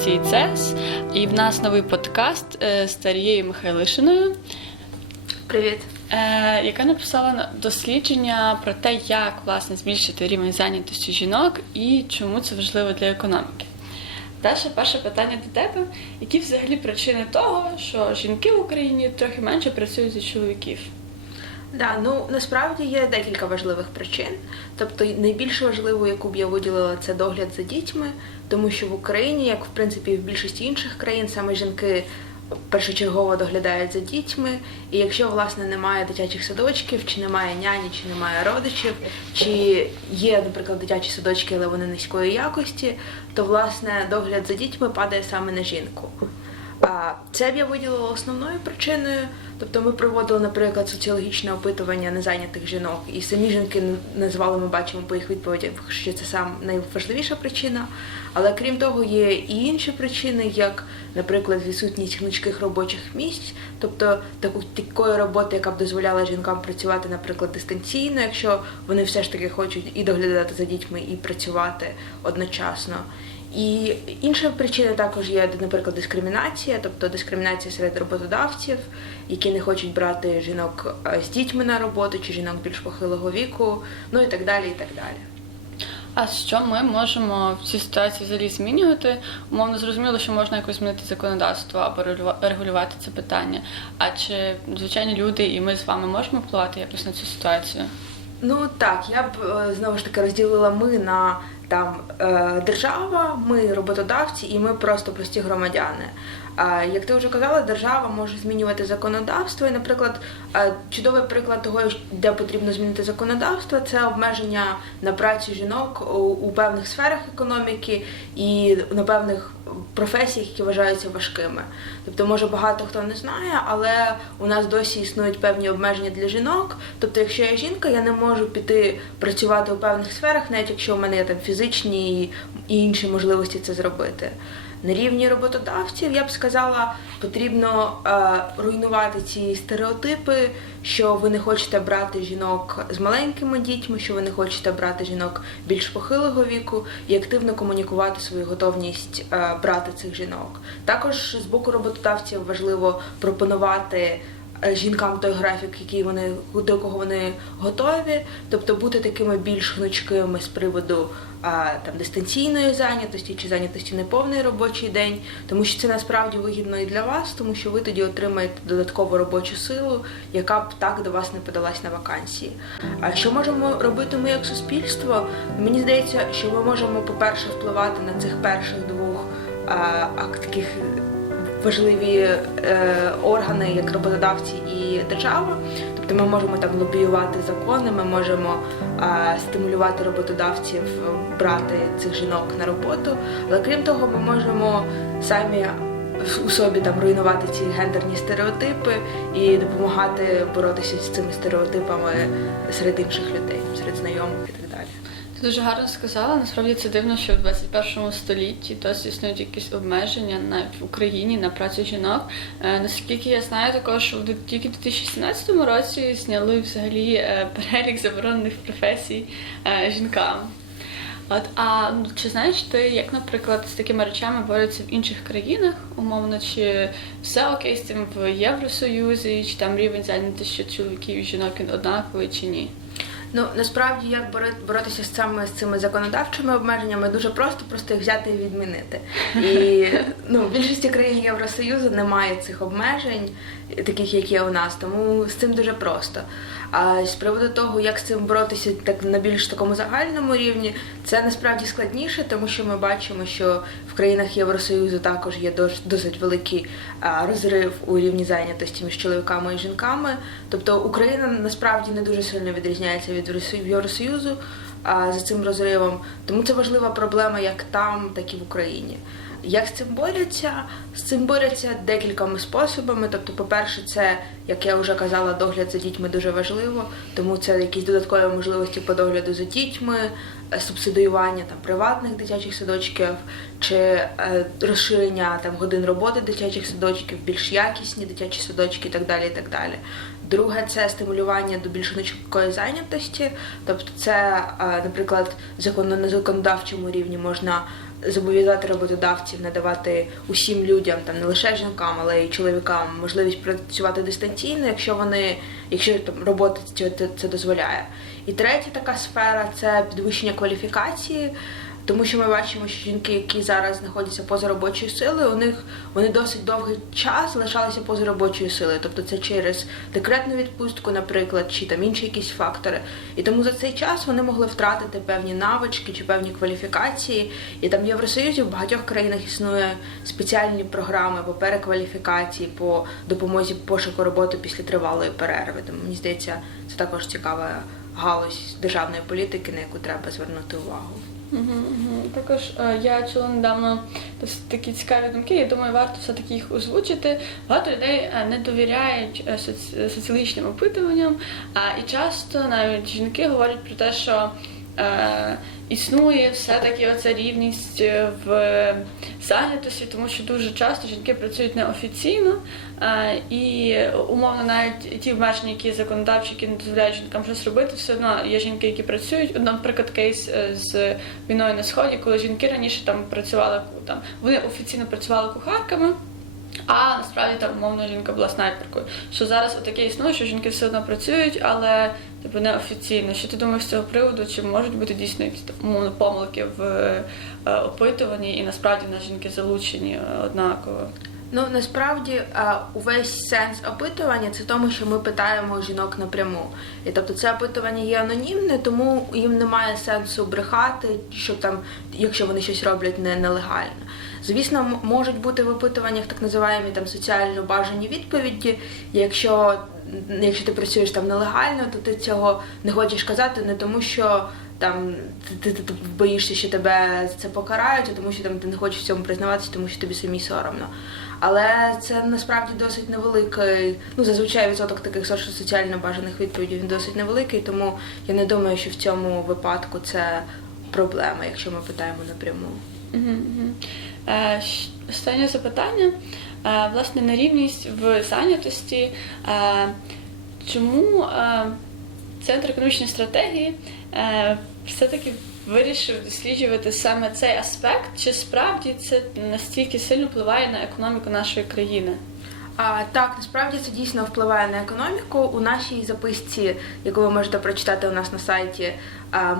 організації ЦЕС, і в нас новий подкаст е, з Тарією Михайлишиною, Привіт. е, яка написала на- дослідження про те, як власне збільшити рівень зайнятості жінок і чому це важливо для економіки. Даша, перше питання до тебе. Які взагалі причини того, що жінки в Україні трохи менше працюють за чоловіків? Да, ну насправді є декілька важливих причин. Тобто найбільш важливою, яку б я виділила, це догляд за дітьми, тому що в Україні, як в принципі в більшості інших країн, саме жінки першочергово доглядають за дітьми. І якщо власне немає дитячих садочків, чи немає няні, чи немає родичів, чи є, наприклад, дитячі садочки, але вони низької якості, то власне догляд за дітьми падає саме на жінку. А це б я виділила основною причиною. Тобто ми проводили, наприклад, соціологічне опитування незайнятих жінок, і самі жінки назвали, ми бачимо по їх відповідях, що це сам найважливіша причина. Але крім того, є і інші причини, як, наприклад, відсутність гнучких робочих місць, тобто таку такої роботи, яка б дозволяла жінкам працювати, наприклад, дистанційно, якщо вони все ж таки хочуть і доглядати за дітьми, і працювати одночасно. І інша причина також є, наприклад, дискримінація, тобто дискримінація серед роботодавців, які не хочуть брати жінок е, з дітьми на роботу чи жінок більш похилого віку, ну і так далі. і так далі. А що ми можемо в цій ситуації взагалі змінювати? Умовно зрозуміло, що можна якось змінити законодавство або регулюва- регулювати це питання. А чи звичайні люди і ми з вами можемо впливати якось на цю ситуацію? Ну так, я б е, знову ж таки розділила ми на там е, держава, ми роботодавці, і ми просто прості громадяни. Як ти вже казала, держава може змінювати законодавство. І, наприклад, е, чудовий приклад того, де потрібно змінити законодавство, це обмеження на працю жінок у, у певних сферах економіки і на певних професіях, які вважаються важкими. Тобто, може багато хто не знає, але у нас досі існують певні обмеження для жінок. Тобто, якщо я жінка, я не можу піти працювати у певних сферах, навіть якщо у мене є там фізичні і інші можливості це зробити. На рівні роботодавців я б сказала, потрібно е, руйнувати ці стереотипи, що ви не хочете брати жінок з маленькими дітьми, що ви не хочете брати жінок більш похилого віку, і активно комунікувати свою готовність е, брати цих жінок. Також з боку роботодавців важливо пропонувати. Е, Жінкам той графік, який вони до якого вони готові, тобто бути такими більш гнучкими з приводу а, там дистанційної зайнятості чи зайнятості неповний робочий день, тому що це насправді вигідно і для вас, тому що ви тоді отримаєте додаткову робочу силу, яка б так до вас не подалась на вакансії. А що можемо робити ми як суспільство? Мені здається, що ми можемо, по-перше, впливати на цих перших двох а, ак- таких важливі е, органи, як роботодавці і держава. Тобто ми можемо там лобіювати закони, ми можемо е, стимулювати роботодавців брати цих жінок на роботу. Але крім того, ми можемо самі у собі там руйнувати ці гендерні стереотипи і допомагати боротися з цими стереотипами серед інших людей, серед знайомих і так далі. Ти дуже гарно сказала. Насправді це дивно, що в 21 столітті досі існують якісь обмеження навіть в Україні на працю жінок. Е, наскільки я знаю, також тільки в 2017 році зняли взагалі е, перелік заборонених професій е, жінкам. От, а ну, чи знаєш ти, як, наприклад, з такими речами борються в інших країнах, умовно, чи все окей з цим в Євросоюзі, чи там рівень зайнятості чоловіків і жінок однаковий, чи ні? Ну насправді як боро- боротися саме з цими законодавчими обмеженнями дуже просто, просто їх взяти і відмінити. І ну в більшості країн Євросоюзу немає цих обмежень, таких як є у нас, тому з цим дуже просто. А з приводу того, як з цим боротися так на більш такому загальному рівні, це насправді складніше, тому що ми бачимо, що в країнах Євросоюзу також є досить великий розрив у рівні зайнятості між чоловіками і жінками. Тобто Україна насправді не дуже сильно відрізняється від Євросоюзу- Євросоюзу за цим розривом. Тому це важлива проблема як там, так і в Україні. Як з цим борються? З цим борються декількома способами. Тобто, по-перше, це, як я вже казала, догляд за дітьми дуже важливо, тому це якісь додаткові можливості по догляду за дітьми, е, субсидіювання там приватних дитячих садочків чи е, розширення там годин роботи дитячих садочків, більш якісні дитячі садочки і так далі. І так далі. Друге це стимулювання до більш гнучкої зайнятості. Тобто, це, е, наприклад, законно на законодавчому рівні можна зобов'язати роботодавців надавати усім людям, там не лише жінкам, але й чоловікам, можливість працювати дистанційно, якщо вони, якщо там робота це, це дозволяє. І третя така сфера це підвищення кваліфікації. Тому що ми бачимо, що жінки, які зараз знаходяться поза робочою силою, у них вони досить довгий час залишалися поза робочою силою. Тобто це через декретну відпустку, наприклад, чи там інші якісь фактори. І тому за цей час вони могли втратити певні навички чи певні кваліфікації. І там в Євросоюзі в багатьох країнах існує спеціальні програми по перекваліфікації, по допомозі пошуку роботи після тривалої перерви. Тому мені здається, це також цікава галузь державної політики, на яку треба звернути увагу. Мгм. Також е, я чула недавно досить такі цікаві думки. Я думаю, варто все-таки їх озвучити. Багато людей е, не довіряють е, соці- соціологічним опитуванням, а і часто навіть жінки говорять про те, що е, існує все-таки оця рівність е, в зайнятості, тому що дуже часто жінки працюють неофіційно, е, і умовно навіть ті обмеження, які законодавчі, які не дозволяють жінкам щось робити, все одно є жінки, які працюють. Наприклад, кейс е, з війною на сході, коли жінки раніше там працювали там, вони офіційно працювали кухарками. А насправді там умовно жінка була снайперкою. Що зараз таке існує, що жінки все одно працюють, але типу не офіційно. Що ти думаєш з цього приводу? Чи можуть бути дійсно якісь умовно помилки в е, опитуванні, і насправді в нас жінки залучені е, однаково? Ну насправді е, увесь сенс опитування це тому, що ми питаємо жінок напряму. І тобто це опитування є анонімне, тому їм немає сенсу брехати, щоб там, якщо вони щось роблять не нелегально. Звісно, можуть бути в опитуваннях так називаємо там соціально бажані відповіді. Якщо, якщо ти працюєш там нелегально, то ти цього не хочеш казати не тому, що там ти, ти, ти боїшся, що тебе це покарають, а тому що там ти не хочеш в цьому признаватися, тому що тобі самі соромно. Але це насправді досить невеликий. Ну зазвичай відсоток таких соціально бажаних відповідей він досить невеликий, тому я не думаю, що в цьому випадку це проблема, якщо ми питаємо напряму. Е, останнє запитання. Е, власне, нерівність в зайнятості. Е, чому Центр економічної стратегії все-таки вирішив досліджувати саме цей аспект? Чи справді це настільки сильно впливає на економіку нашої країни? А, так, насправді це дійсно впливає на економіку. У нашій записці, яку ви можете прочитати у нас на сайті,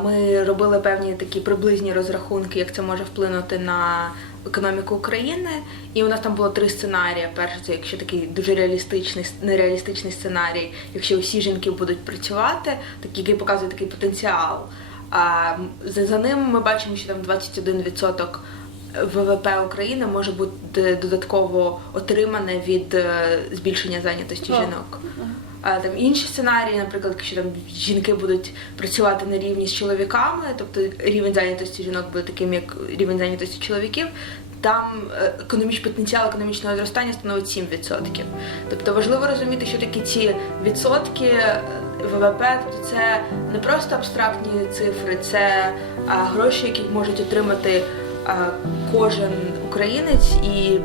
ми робили певні такі приблизні розрахунки, як це може вплинути на економіку України. І у нас там було три сценарії. Перший це якщо такий дуже реалістичний, нереалістичний сценарій, якщо усі жінки будуть працювати, так який показує такий потенціал. А за, за ним ми бачимо, що там 21% ВВП України може бути додатково отримане від е, збільшення зайнятості жінок. А там інші сценарії, наприклад, якщо там жінки будуть працювати на рівні з чоловіками, тобто рівень зайнятості жінок буде таким, як рівень зайнятості чоловіків. Там е, економічний потенціал економічного зростання становить 7%. Тобто важливо розуміти, що такі ці відсотки е, ВВП, тобто це не просто абстрактні цифри, це а, гроші, які можуть отримати а, кожен українець, і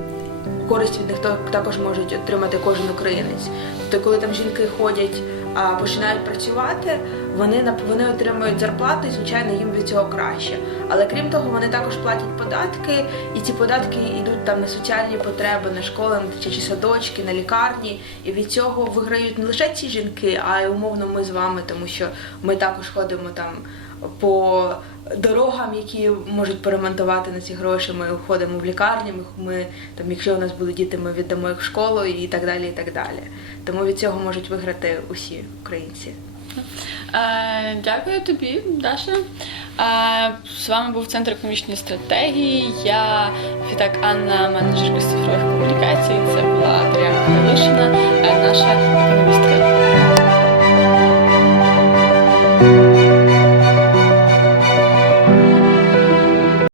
користь від них також можуть отримати кожен українець. Тобто, коли там жінки ходять, а починають працювати, вони вони отримують зарплату, і звичайно їм від цього краще. Але крім того, вони також платять податки, і ці податки йдуть там на соціальні потреби, на школи, на дитячі садочки, на лікарні. І від цього виграють не лише ці жінки, а й умовно ми з вами, тому що ми також ходимо там по дорогам, які можуть поремонтувати на ці гроші. Ми ходимо в лікарні. Ми, там, якщо у нас будуть діти, ми віддамо їх в школу і так далі. І так далі. Тому від цього можуть виграти усі українці. Е, дякую тобі, Даша. Е, з вами був Центр економічної стратегії. Я Фітак Анна, менеджерка цифрових комунікацій. Це була Дар'яна Милишина, е, наша економістка.